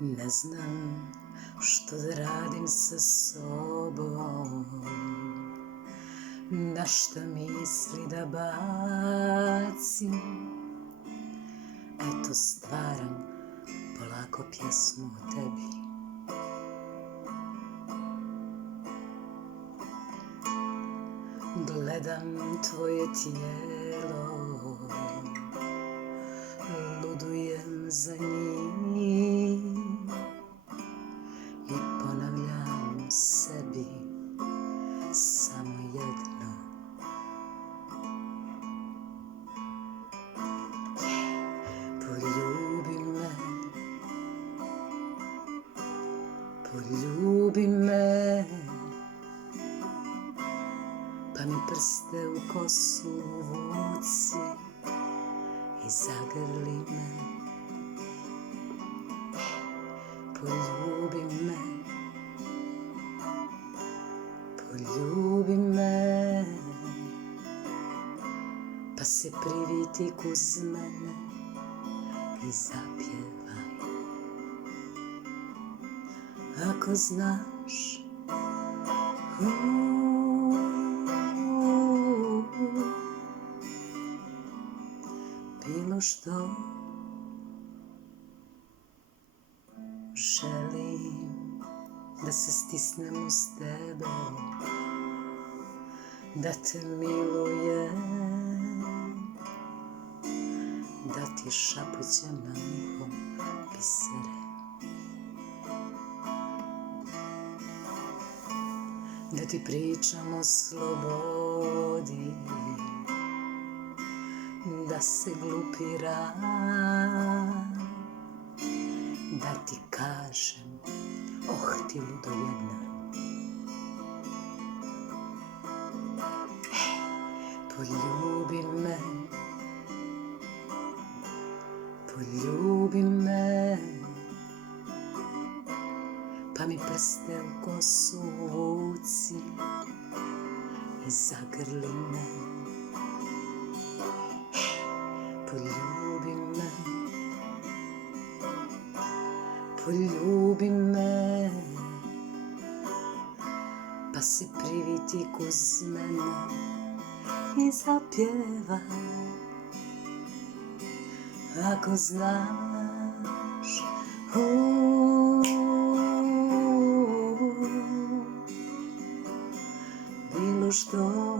Ne znam što da radim sa sobom, na šta misli da bacim. Eto stvaram polako pjesmu o tebi. Gledam tvoje tijelo, ludujem za njim i ponavljam sebi samo jedno: poljubi me, poljubi me, pa mi prste u kosu vuci i zagrli me. Poljubi me, poljubi me, pa se priviti uz mene i zapjevaj. Ako znaš bilo što, želim da se stisnem uz tebe, da te milujem, da ti šapućem na uho bisere, da ti pričam o slobodi, da se glupiram, da ti kažem, oh ti ludo jedna. Poljubi me, poljubi me, pa mi prste u kosu vuci i zagrli me. Poljubi me, poljubi me, pa se priviti uz mene i zapjevaj. Ako znaš bilo što,